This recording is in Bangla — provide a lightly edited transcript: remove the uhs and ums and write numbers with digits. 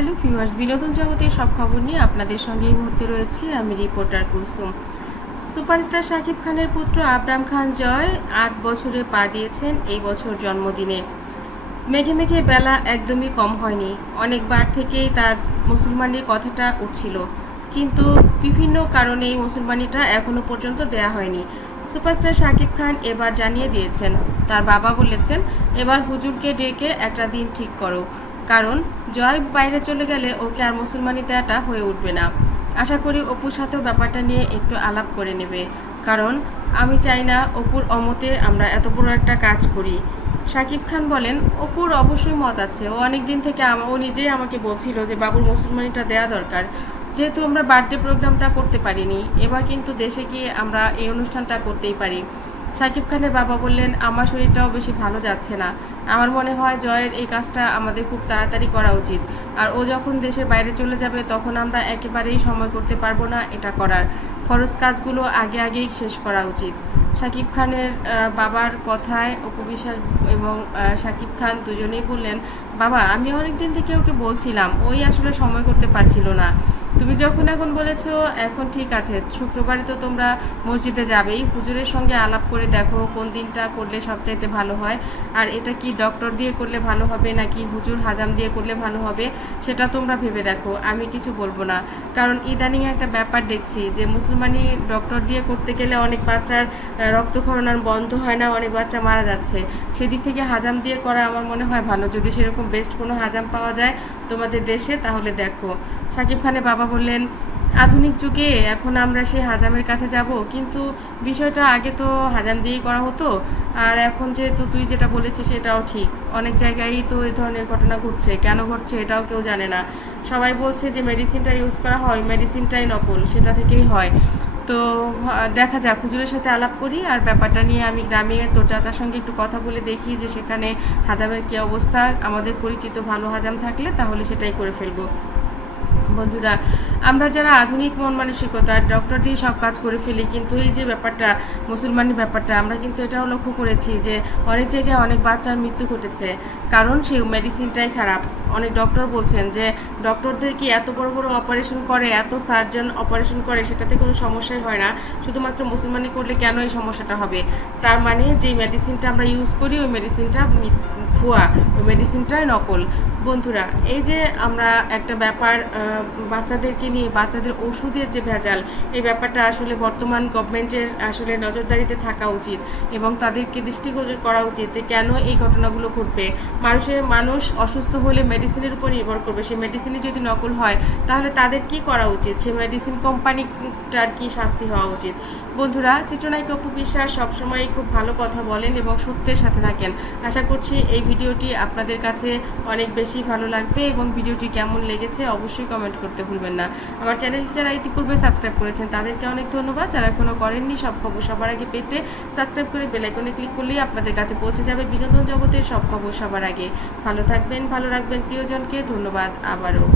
হ্যালো ভিউয়ার্স, বিনোদন জগতের সব খবর নিয়ে আপনাদের সঙ্গে এই মুহূর্তে রয়েছি আমি রিপোর্টার কুলসুম। সুপারস্টার শাকিব খানের পুত্র আবরাম খান জয় ৮ বছরে পা দিয়েছেন এই বছর জন্মদিনে। মেঘে মেঘে বেলা একদমই কম হয়নি, অনেকবার থেকেই তার মুসলমানির কথাটা উঠছিল, কিন্তু বিভিন্ন কারণে এই মুসলমানিটা এখনো পর্যন্ত দেয়া হয়নি। সুপারস্টার শাকিব খান এবার জানিয়ে দিয়েছেন, তার বাবা বলেছেন এবার হুজুরকে ডেকে একটা দিন ঠিক করো, কারণ জয় বাইরে চলে গেলে ওকে আর মুসলমানি দেওয়াটা হয়ে উঠবে না। আশা করি অপুর সাথেও ব্যাপারটা নিয়ে একটু আলাপ করে নেবে, কারণ আমি চাই না অপুর অমতে আমরা এত বড় একটা কাজ করি। শাকিব খান বলেন, অপুর অবশ্যই মত আছে, ও অনেক দিন থেকে ও নিজেই আমাকে বলছিল যে বাবুর মুসলমানিটা দেওয়া দরকার। যেহেতু আমরা বার্থডে প্রোগ্রামটা করতে পারিনি, এবার কিন্তু দেশে গিয়ে আমরা এই অনুষ্ঠানটা করতেই পারি। শাকিব খানের বাবা বললেন, আমার শরীরটাও বেশি ভালো যাচ্ছে না, আমার মনে হয় জয়ের এই কাজটা আমাদের খুব তাড়াতাড়ি করা উচিত। আর ও যখন দেশের বাইরে চলে যাবে তখন আমরা একেবারেই সময় করতে পারবো না এটা করার। খরচ কাজগুলো আগেই শেষ করা উচিত। শাকিব খানের বাবার কথায় অপু বিশ্বাস এবং শাকিব খান দুজনেই বললেন, বাবা আমি অনেক দিন থেকে ওকে বলছিলাম, ওই আসলে সময় করতে পারছিল না। তুমি যখন এখন বলেছো এখন ঠিক আছে, শুক্রবারে তো তোমরা মসজিদে যাবেই, হুজুরের সঙ্গে আলাপ করে দেখো কোন দিনটা করলে সবচাইতে ভালো হয়। আর এটা কি ডক্টর দিয়ে করলে ভালো হবে নাকি হুজুর হাজাম দিয়ে করলে ভালো হবে, সেটা তোমরা ভেবে দেখো, আমি কিছু বলবো না। কারণ ইদানিং একটা ব্যাপার দেখছি যে মুসলমানি ডক্টর দিয়ে করতে গেলে অনেক বাচ্চার রক্তক্ষরণ আর বন্ধ হয় না, অনেক বাচ্চা মারা যাচ্ছে। সেদিক থেকে হাজাম দিয়ে করা আমার মনে হয় ভালো, যদি সেরকম বেস্ট কোনো হাজাম পাওয়া যায় তোমাদের দেশে তাহলে দেখো। শাকিব খানের বাবা বললেন, আধুনিক যুগে এখন আমরা সেই হাজামের কাছে যাব, কিন্তু বিষয়টা আগে তো হাজাম দিয়েই করা হতো। আর এখন যেহেতু তুই যেটা বলেছিস সেটাও ঠিক, অনেক জায়গায়ই তো এই ধরনের ঘটনা ঘটছে, কেন ঘটছে এটাও কেউ জানে না। সবাই বলছে যে মেডিসিনটা ইউজ করা হয়, মেডিসিনটাই নকল, সেটা থেকেই হয়। তো দেখা যাক, হুজুরের সাথে আলাপ করি আর ব্যাপারটা নিয়ে আমি গ্রামে তোর চাচার সঙ্গে একটু কথা বলে দেখি যে সেখানে হাজামের কী অবস্থা। আমাদের পরিচিত ভালো হাজাম থাকলে তাহলে সেটাই করে ফেলবো। বন্ধুরা, আমরা যারা আধুনিক মন মানসিকতার ডক্টর দিয়ে সব কাজ করে ফেলি, কিন্তু এই যে ব্যাপারটা মুসলমানি ব্যাপারটা আমরা কিন্তু এটাও লক্ষ্য করেছি যে অনেক জায়গায় অনেক বাচ্চার মৃত্যু ঘটেছে, কারণ সেই মেডিসিনটাই খারাপ। অনেক ডক্টর বলছেন যে ডক্টরদের কি এত বড় বড় অপারেশন করে, এত সার্জন অপারেশন করে, সেটাতে কোনো সমস্যাই হয় না, শুধুমাত্র মুসলমানি করলে কেন এই সমস্যাটা হবে? তার মানে যেই মেডিসিনটা আমরা ইউজ করি ওই মেডিসিনটা ভুয়া, ওই মেডিসিনটাই নকল। বন্ধুরা, এই যে আমরা একটা ব্যাপার বাচ্চাদেরকে নিয়ে, বাচ্চাদের ওষুধের যে ভেজাল, এই ব্যাপারটা আসলে বর্তমান গভর্নমেন্টের আসলে নজরদারিতে থাকা উচিত এবং তাদেরকে দৃষ্টিগোচর করা উচিত যে কেন এই ঘটনাগুলো ঘটবে। মানুষ অসুস্থ হলে মেডিসিনের উপর নির্ভর করবে, সেই মেডিসিনই যদি নকল হয় তাহলে তাদের কি করা উচিত, সেই মেডিসিন কোম্পানিটার কি শাস্তি হওয়া উচিত। বন্ধুরা, চিত্রনায়িকা অপু বিশ্বাস সবসময় খুব ভালো কথা বলেন এবং সত্যের সাথে থাকেন। আশা করছি এই ভিডিওটি আপনাদের কাছে অনেক বেশি ভালো লাগবে এবং ভিডিওটি কেমন লেগেছে অবশ্যই কমেন্ট করতে ভুলবেন না। আমার চ্যানেলটি যারা ইতিপূর্বে সাবস্ক্রাইব করেছেন তাদেরকে অনেক ধন্যবাদ, যারা এখনও করেননি সব খবর সবার আগে পেতে সাবস্ক্রাইব করে বেল আইকনে ক্লিক করলেই আপনাদের কাছে পৌঁছে যাবে বিনোদন জগতের সব খবর সবার আগে। ভালো থাকবেন, ভালো রাখবেন প্রিয়জনকে। ধন্যবাদ আবারও।